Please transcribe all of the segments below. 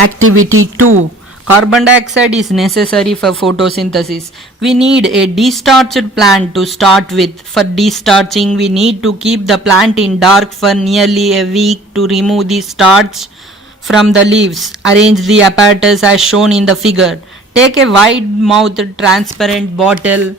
Activity 2. Carbon dioxide is necessary for photosynthesis. We need a destarched plant to start with. For destarching, we need to keep the plant in dark for nearly a week to remove the starch from the leaves. Arrange the apparatus as shown in the figure. Take a wide-mouthed transparent bottle.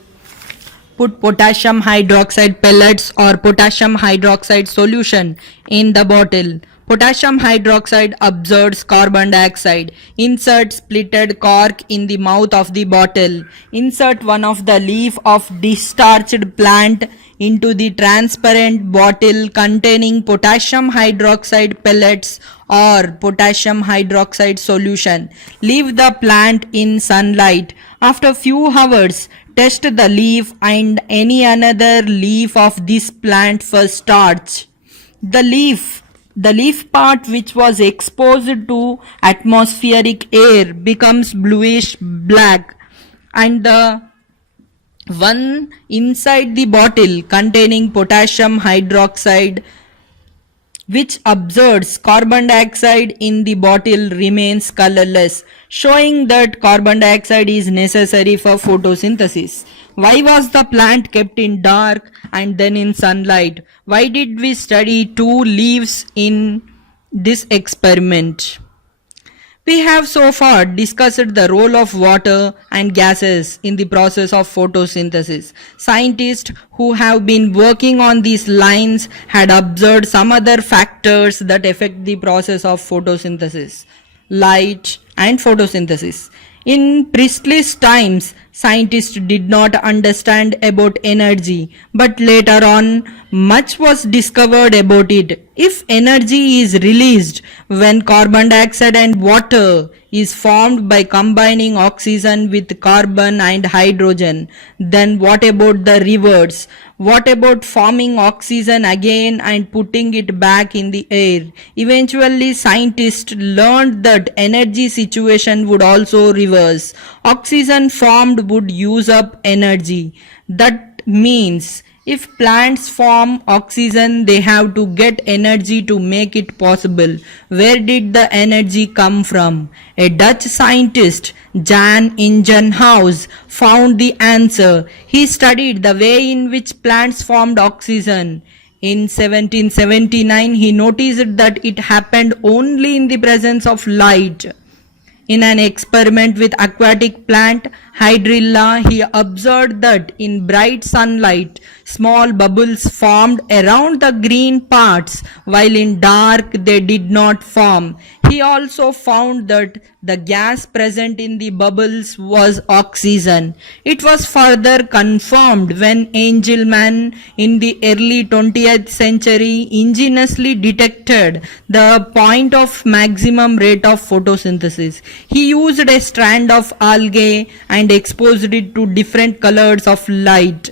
Put potassium hydroxide pellets or potassium hydroxide solution in the bottle. Potassium hydroxide absorbs carbon dioxide. Insert splitted cork in the mouth of the bottle. Insert one of the leaf of destarched plant into the transparent bottle containing potassium hydroxide pellets or potassium hydroxide solution. Leave the plant in sunlight. After few hours, test the leaf and any another leaf of this plant for starch. The leaf part which was exposed to atmospheric air becomes bluish black, and the one inside the bottle containing potassium hydroxide which absorbs carbon dioxide in the bottle remains colorless, showing that carbon dioxide is necessary for photosynthesis. Why was the plant kept in dark and then in sunlight? Why did we study two leaves in this experiment? We have so far discussed the role of water and gases in the process of photosynthesis. Scientists who have been working on these lines had observed some other factors that affect the process of photosynthesis: light and photosynthesis. In Priestley's times, scientists did not understand about energy, but later on, much was discovered about it. If energy is released when carbon dioxide and water is formed by combining oxygen with carbon and hydrogen, then what about the reverse? What about forming oxygen again and putting it back in the air? Eventually, scientists learned that energy situation would also reverse. Oxygen formed would use up energy. That means if plants form oxygen, they have to get energy to make it possible. Where did the energy come from? A Dutch scientist, Jan Ingenhousz, found the answer. He studied the way in which plants formed oxygen. In 1779, he noticed that it happened only in the presence of light. In an experiment with aquatic plant Hydrilla, he observed that in bright sunlight, small bubbles formed around the green parts, while in dark they did not form. He also found that the gas present in the bubbles was oxygen. It was further confirmed when Engelmann in the early 20th century ingeniously detected the point of maximum rate of photosynthesis. He used a strand of algae and exposed it to different colors of light.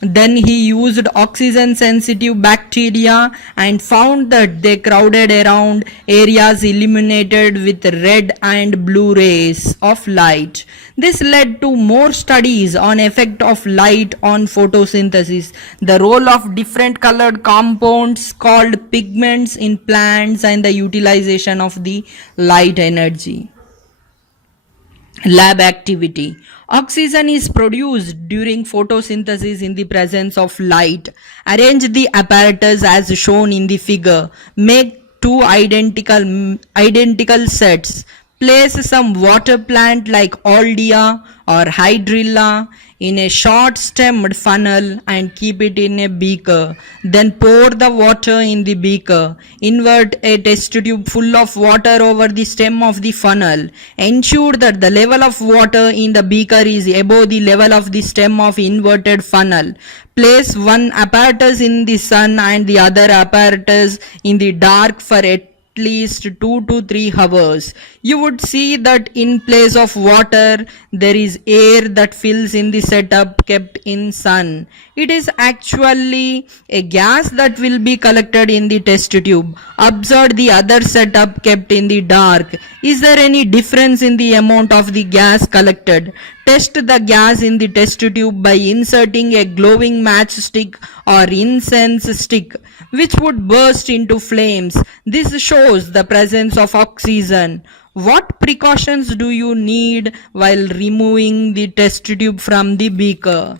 Then he used oxygen sensitive bacteria and found that they crowded around areas illuminated with red and blue rays of light. This led to more studies on effect of light on photosynthesis, the role of different colored compounds called pigments in plants, and the utilization of the light energy. Lab activity. Oxygen is produced during photosynthesis in the presence of light. Arrange the apparatus as shown in the figure. Make two identical sets. Place some water plant like Aldea or Hydrilla in a short stemmed funnel and keep it in a beaker. Then pour the water in the beaker. Invert a test tube full of water over the stem of the funnel. Ensure that the level of water in the beaker is above the level of the stem of inverted funnel. Place one apparatus in the sun and the other apparatus in the dark for at least 2 to 3 hours. You would see that in place of water there is air that fills in the setup kept in sun. It is actually a gas that will be collected in the test tube. Observe the other setup kept in the dark. Is there any difference in the amount of the gas collected? Test the gas in the test tube by inserting a glowing matchstick or incense stick, which would burst into flames. This shows the presence of oxygen. What precautions do you need while removing the test tube from the beaker?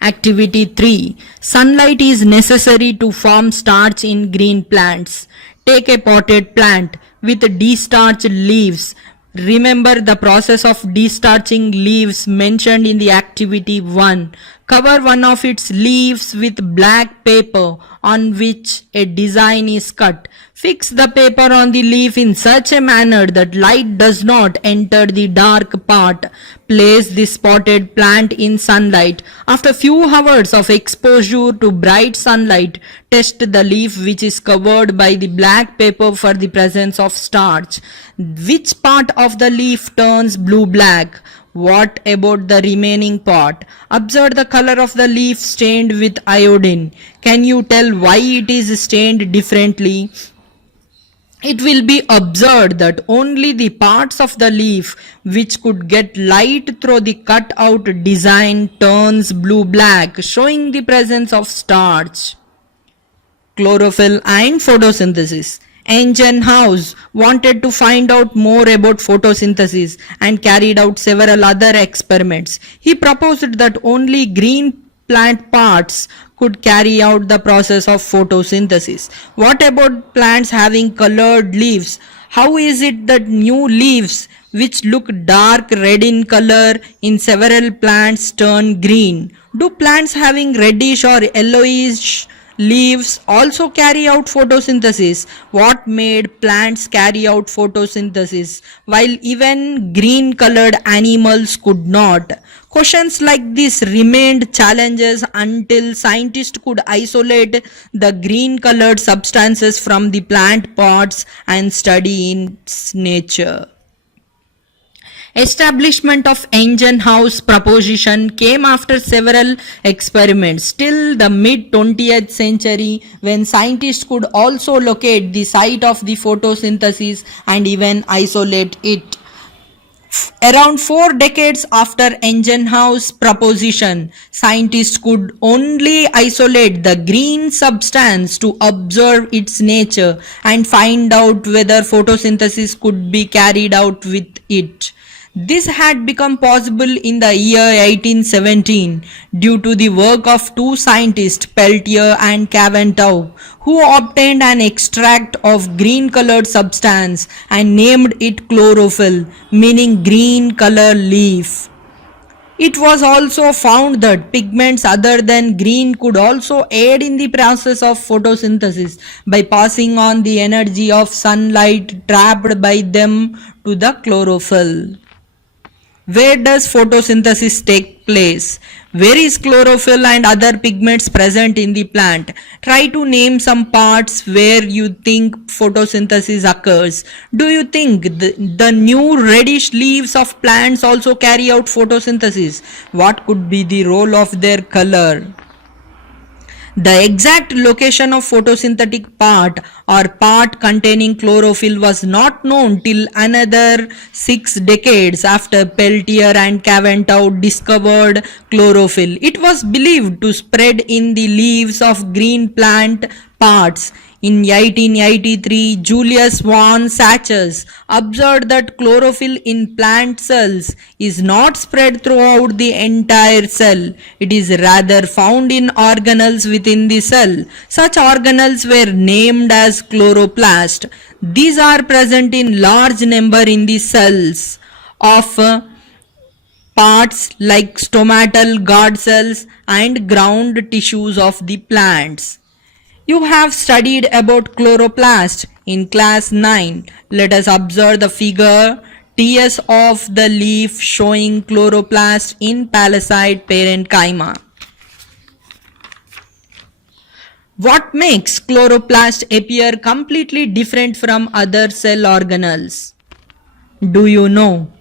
Activity 3. Sunlight is necessary to form starch in green plants. Take a potted plant with destarched leaves. Remember the process of destarching leaves mentioned in the activity 1. Cover one of its leaves with black paper on which a design is cut. Fix the paper on the leaf in such a manner that light does not enter the dark part. Place the spotted plant in sunlight. After few hours of exposure to bright sunlight, test the leaf which is covered by the black paper for the presence of starch. Which part of the leaf turns blue-black? What about the remaining part? Observe the color of the leaf stained with iodine. Can you tell why it is stained differently? It will be observed that only the parts of the leaf which could get light through the cut out design turns blue-black, showing the presence of starch. Chlorophyll and photosynthesis. Ingenhousz wanted to find out more about photosynthesis and carried out several other experiments. He proposed that only green plant parts could carry out the process of photosynthesis. What about plants having colored leaves? How is it that new leaves which look dark red in color in several plants turn green? Do plants having reddish or yellowish leaves also carry out photosynthesis? What made plants carry out photosynthesis while even green colored animals could not? Questions like this remained challenges until scientists could isolate the green colored substances from the plant parts and study its nature. Establishment of Ingenhousz proposition came after several experiments till the mid 20th century, when scientists could also locate the site of the photosynthesis and even isolate it. Around 4 decades after Ingenhousz proposition, scientists could only isolate the green substance to observe its nature and find out whether photosynthesis could be carried out with it. This had become possible in the year 1817 due to the work of two scientists, Peltier and Caventou, who obtained an extract of green colored substance and named it chlorophyll, meaning green color leaf. It was also found that pigments other than green could also aid in the process of photosynthesis by passing on the energy of sunlight trapped by them to the chlorophyll. Where does photosynthesis take place? Where is chlorophyll and other pigments present in the plant? Try to name some parts where you think photosynthesis occurs. Do you think the new reddish leaves of plants also carry out photosynthesis? What could be the role of their color? The exact location of photosynthetic part or part containing chlorophyll was not known till another 6 decades after Peltier and Caventou discovered chlorophyll. It was believed to spread in the leaves of green plant parts. In 1883, Julius von Sachs observed that chlorophyll in plant cells is not spread throughout the entire cell. It is rather found in organelles within the cell. Such organelles were named as chloroplast. These are present in large number in the cells of parts like stomatal guard cells and ground tissues of the plants. You have studied about chloroplast in class 9. Let us observe the figure TS of the leaf showing chloroplast in palisade parenchyma. What makes chloroplast appear completely different from other cell organelles? Do you know?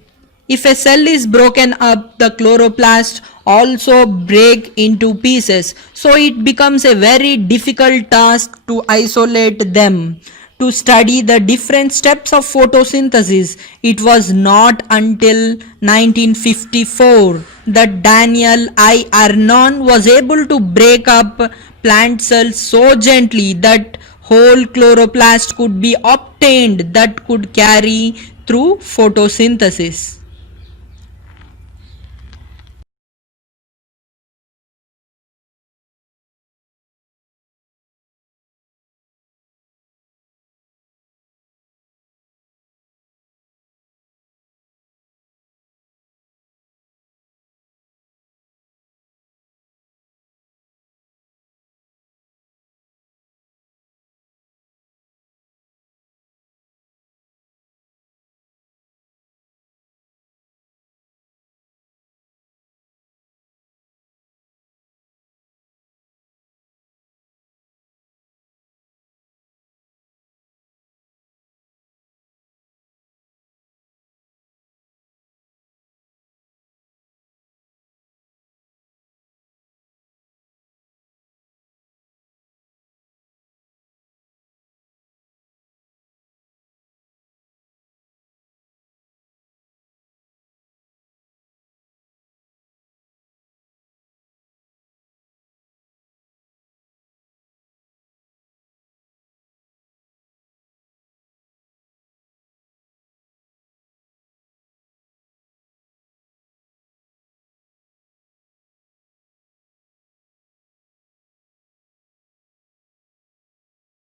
If a cell is broken up, the chloroplast also break into pieces, so it becomes a very difficult task to isolate them. To study the different steps of photosynthesis, it was not until 1954 that Daniel Arnon was able to break up plant cells so gently that whole chloroplast could be obtained that could carry through photosynthesis.